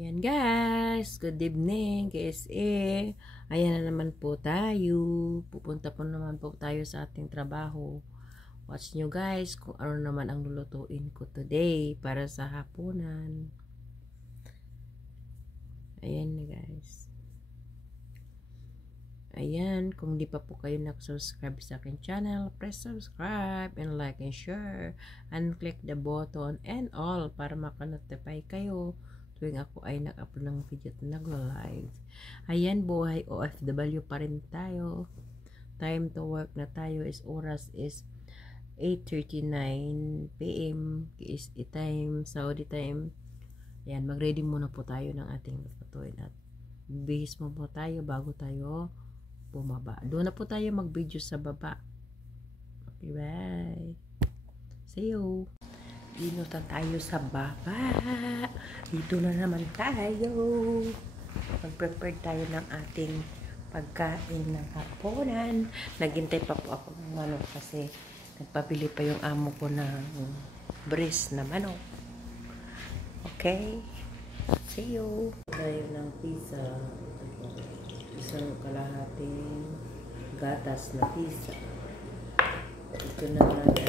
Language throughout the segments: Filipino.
Ayan guys, good evening KSA. Ayan na naman po tayo. Pupunta po naman po tayo sa ating trabaho. Watch nyo guys kung ano naman ang lulutuin ko today para sa hapunan. Ayan na guys. Ayan, kung di pa po kayo nakasubscribe sa akin channel, press subscribe and like and share and click the button and all para maka-notify kayo tuwing ako ay nag-upload ng video at nag-live. Ayan, buhay OFW pa rin tayo. Time to work na tayo is oras is 8:39 PM KSA time, Saudi time. Ayan, mag-ready muna po tayo ng ating lutuin at bihis mo po tayo bago tayo bumaba. Doon na po tayo mag-video sa baba. Okay, bye. See you. Inutan tayo sa baba. Dito na naman tayo. Mag-prepare tayo ng ating pagkain ng hapunan. Naghintay pa po ako ng manok kasi nagpabili pa yung amo ko ng breast na manok. Okay? See you. Tayo ng pizza. Isang kalahating gatas na pizza. Ito naman ay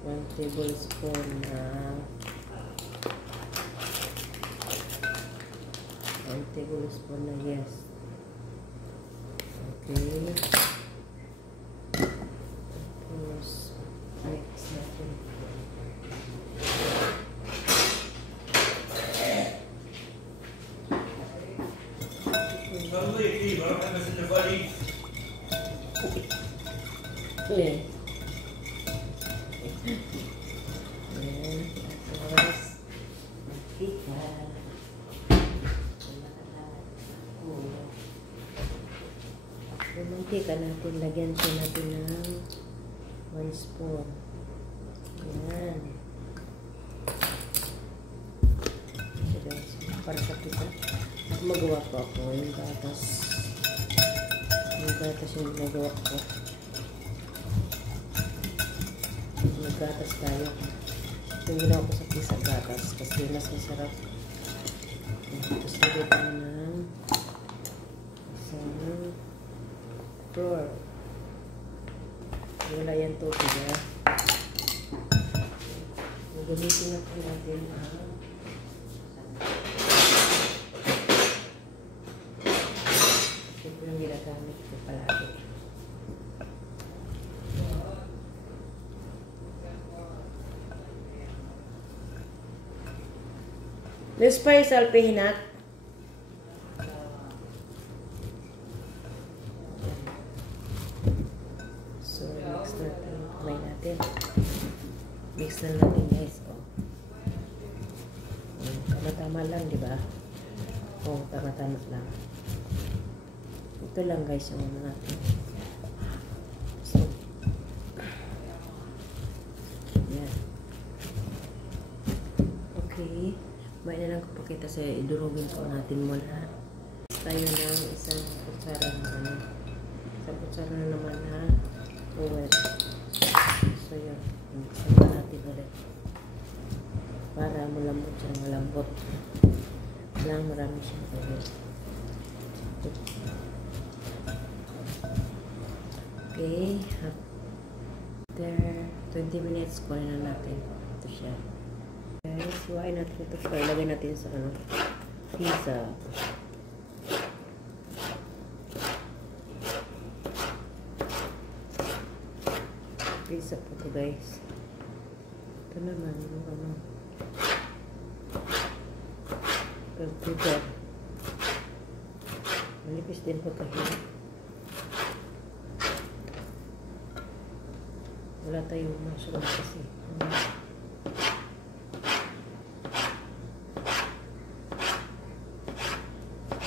1 tablespoon na 1 tablespoon na yes. Okay. Tapos mix natin. Okay. Ayan. Tapos mantika. Yung mantika natin, lagyan siya natin ng 1 spoon. Ayan. Para sa pizza. Magawa ko ako yung gatas. Yung gatas yung ginagawa ko. Gatas tayo. Yung ginawa ko sa pizza gatas kasi mas masarap. Tapos lagay tayo ng isang flour. Wala yan tubig ha. Gamitin na po natin ito yung ginagamit ko palagi. Let's try salpihinat. So, mix natin. Kamay natin. Mix na natin guys. Oh. Tama-tama lang, di ba? Oh, tama-tama lang. Ito lang guys yung ano natin. So, yan. Okay. May na lang ko pakita sa idurugin po natin muna. Tayo ng isang kutsara na ano. Isang kutsara na naman na oil. So yun. Sama natin ulit. Para malambot siya. Malambot. Lang marami siyang oil. Okay. After 20 minutes, kunin na natin. Ito siya. Guys, hiwain natin ito. Ilagay natin sa ano, pizza. Pizza po ito guys. Ito naman yung ano, pizza. Malipis din po kahit. Wala tayong mushroom kasi.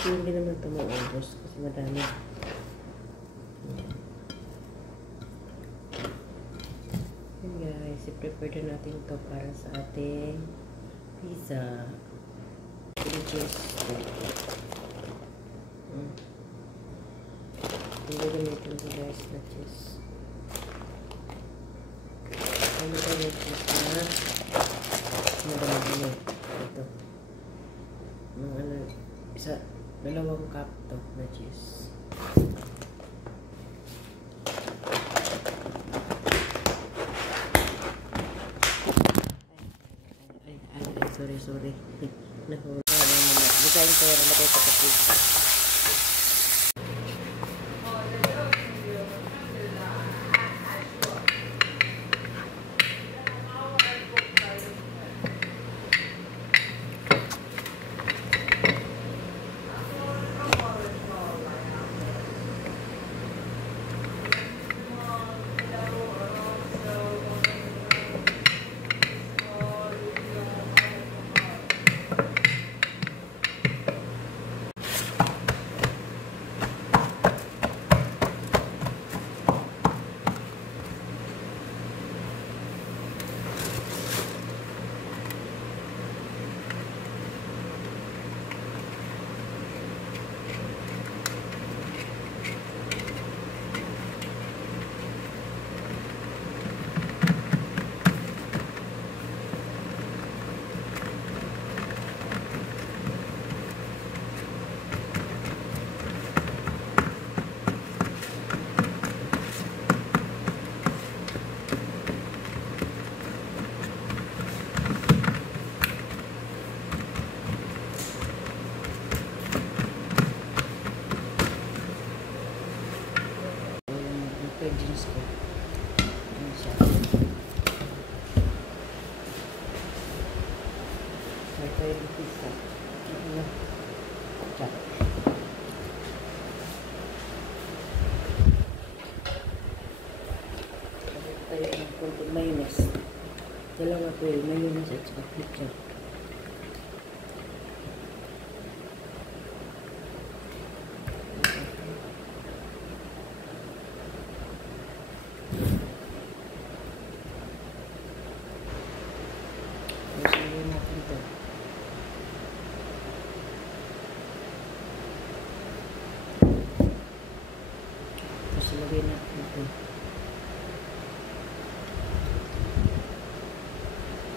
Hindi naman ito maubos kasi madami. Yan guys, i-prepare na natin ito para sa ating pizza. Hindi gamitin ito guys na cheese. Ano tayo cheese na madami ito. Ano, dalawang cup to na cheese. Sorry. Nahulog na. Design ko yung namatay sa kapit. Jeans ko. Ayan siya. May tayo ng pizza. Ayan. Chop. Tayo ng konting mayonnaise. Dalawa po yung mayonnaise at saka ketchup. Lagyan natin ito.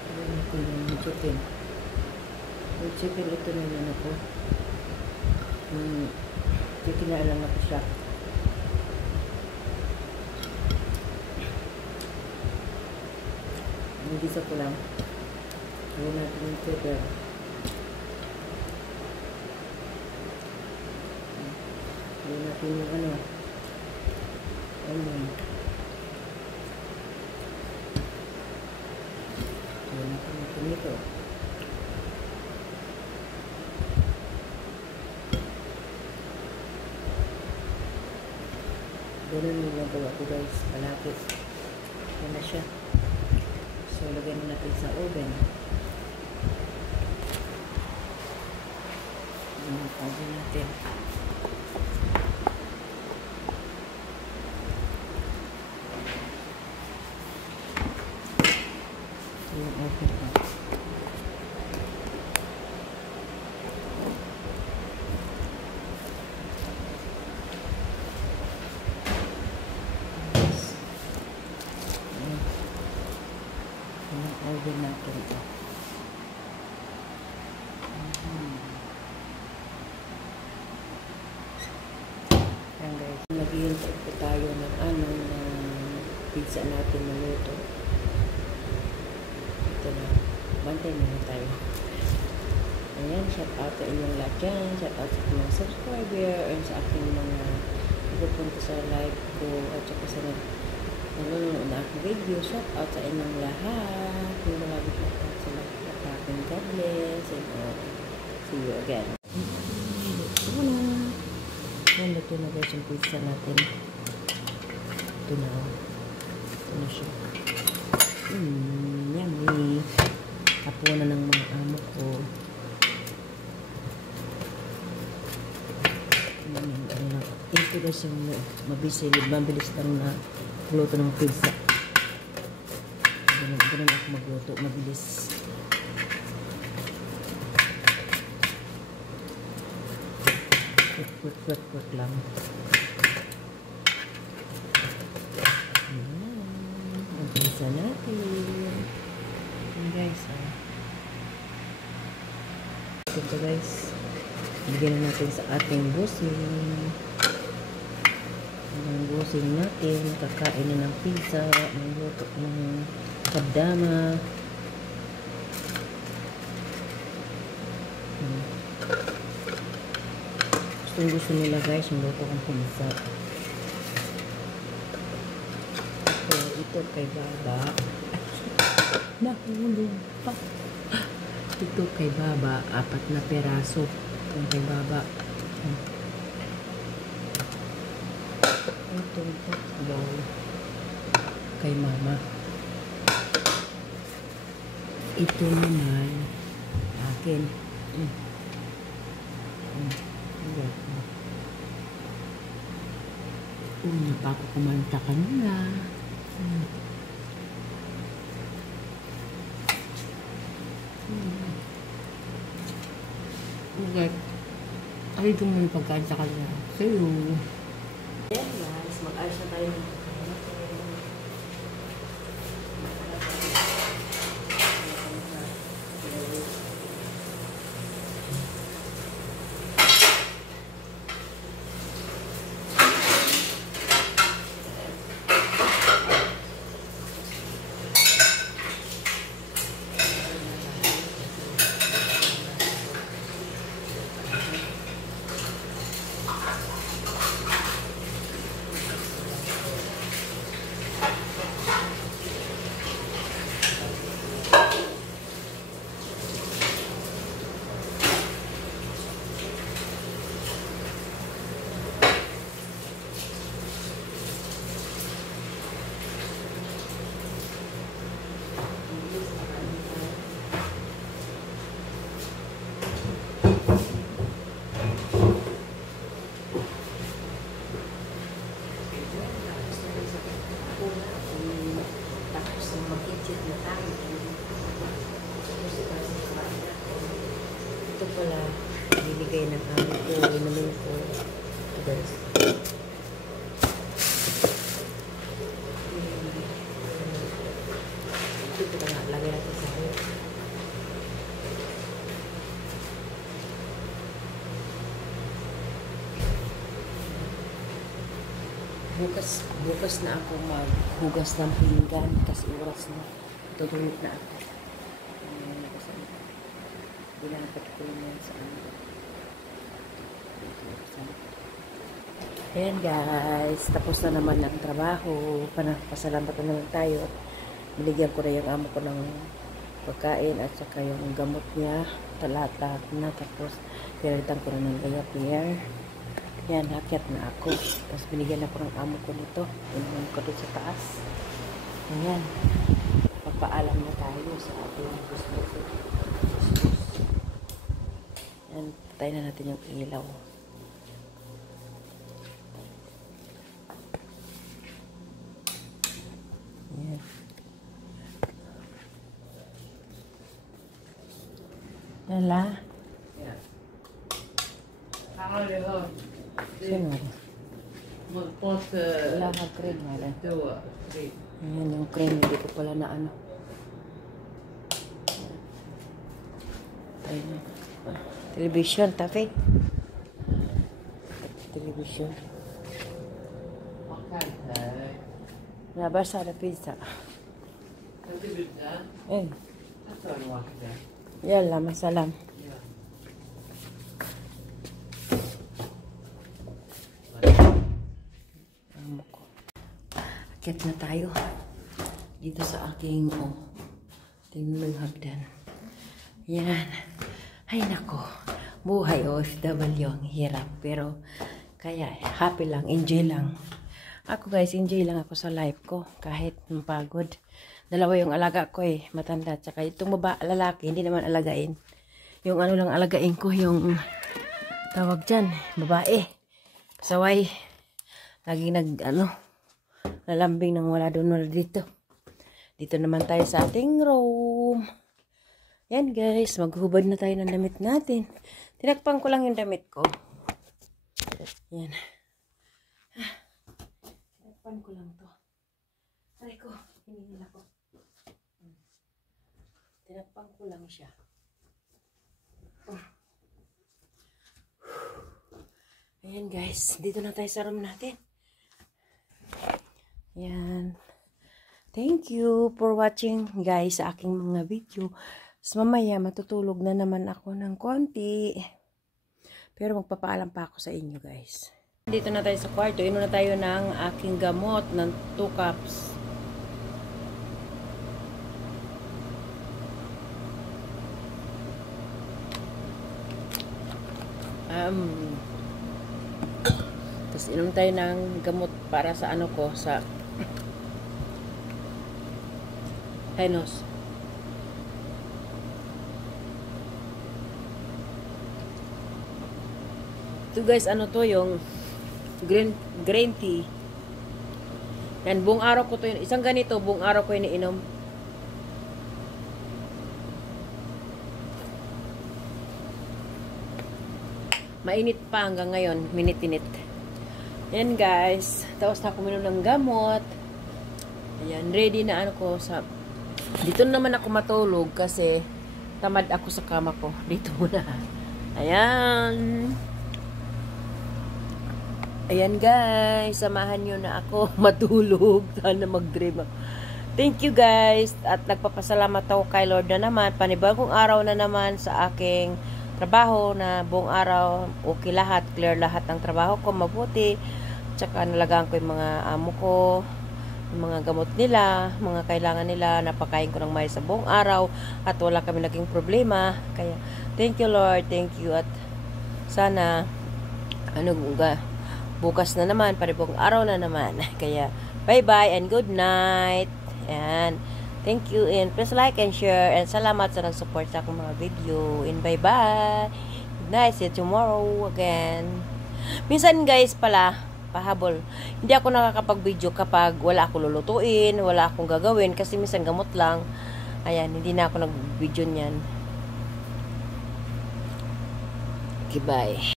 Lagyan natin yung chicken. Yung chicken ito naman ako. Chicken na alam ako siya. Nagisa ko lang. Lagyan natin yung pepper. Lagyan natin yung ano. Ayan. Ayan natin ito. Ganun yung nagawa ko guys. Palapit. Ayan na siya. So, lagyan natin sa oven. Ayan natin. Yung oven ko. Yung oven natin ito. Ayan guys, naghihintay po tayo ng pizza natin na luto. Ito na, bantay muna tayo. Ayan, shout out sa inyong lahat dyan, shout out sa mga subscriber and sa aking mga pupunta sa live ko at saka sa nanonood na aking video. Shout out sa inyong lahat. Yung marami shout out sa lahat. God bless and see you again. Ito na. Ayan, ito na guys yung pizza natin. Ito na. Ito na siya. Yummy. Tapunan ng mga amo ko. Ito guys yung mabilis lang na luto ng pizza. Ganun ako magluto. Mabilis. Quick lang. Ayan. pizza natin. Yan guys, ito guys, bigyan na natin sa ating busing. Ang busing natin, kakain na ng pizza, ng luto ng kabdama. Gusto nila guys yung luto kong pizza. Ito kay Baba. Nahulog pa. Ito kay Baba, 4 na peraso. Ito kay Baba. Ito bowl kay Mama. Ito naman akin. Una pa ako kumanta kanina. Okay. Ay, ito mo yung pagkain sa kanila. Sa'yo. Ayan guys, mag-ayos na tayo ng pagkain natin. Ito pala, binigay ng amo ko, inumin ko. Ito guys. Ito nga, lagay natin sa akin. Bukas na ako maghugas ng pinggan kasi oras na. Tutulog na ako. Hindi na napatuloy yan sa ano. Ayan guys, tapos na naman ang trabaho. Pasalamat na naman tayo. Binigyan ko na yung amo ko ng pagkain at saka yung gamot niya. Lahat-lahat na. Tapos pinalitan ko na ng diaper. Yan, hakyat na ako. Tapos binigyan ako ng amo ko nito. Inuman ko doon sa taas. Ayan. Papaalam na tayo sa ating gusto. Yan, patayin na natin yung ilaw. Yan. Lala? Sino ba? Wala ka cream nga rin. Ayan yung cream. Hindi ko pala na ano. Tayo na. Television, tabi. Television. Nabasa na pizza. Eh. Yalla, masalam. Akit na tayo dito sa aking tingnan hagdan. Yan. Ay nako, buhay OFW ang hirap pero kaya happy lang, enjoy lang. Ako guys, enjoy lang ako sa life ko kahit pagod. Dalawa yung alaga ko matanda. Tsaka itong lalaki, hindi naman alagain. Yung ano lang alagain ko, yung tawag dyan, babae. Saway. Laging lalambing nang wala doon wala dito. Dito naman tayo sa ating room. Yan guys, maghubad na tayo ng damit natin. Tinakpan ko lang yung damit ko. Yan. Tinakpan ko lang to. Aray ko, hinihila ko. Tinakpan ko lang siya. Ayan guys, dito na tayo sa room natin. Ayan. Thank you for watching guys sa aking mga video. So, mamaya matutulog na naman ako ng konti. Pero magpapaalam pa ako sa inyo guys. Dito na tayo sa kwarto. Inom na tayo ng aking gamot ng 2 cups. Tapos inom tayo ng gamot para sa ano ko, sa sinus. Ito guys, ano to, yung green tea. Yan, buong araw ko to yun. Isang ganito, buong araw ko iniinom. Mainit pa hanggang ngayon, minit-init. Yan guys, tapos na ako minom ng gamot. Ayan, ready na ano ko sa... Dito naman ako matulog kasi tamad ako sa kama ko. Dito muna. Ayan. Ayan guys, samahan nyo na ako matulog. Sana mag-dream ako. Thank you guys. At nagpapasalamat ako kay Lord na naman. Panibagong araw na naman sa aking trabaho na buong araw okay lahat, clear lahat ng trabaho ko, mabuti. Tsaka nalagaan ko yung mga amo ko, yung mga gamot nila, mga kailangan nila, napakain ko ng may sa buong araw at wala kami naging problema. Kaya thank you Lord, thank you. At sana bukas na naman, panibagong araw na naman. Kaya bye bye and good night. And thank you and please like and share and salamat sa nag-support sa akong mga video and bye bye. Good night, see you tomorrow again. Minsan guys pala, pahabol, hindi ako nakakapag-video kapag wala akong lulutuin, wala akong gagawin kasi minsan gamot lang. Ayan, hindi na ako nag-video niyan. Okay, bye.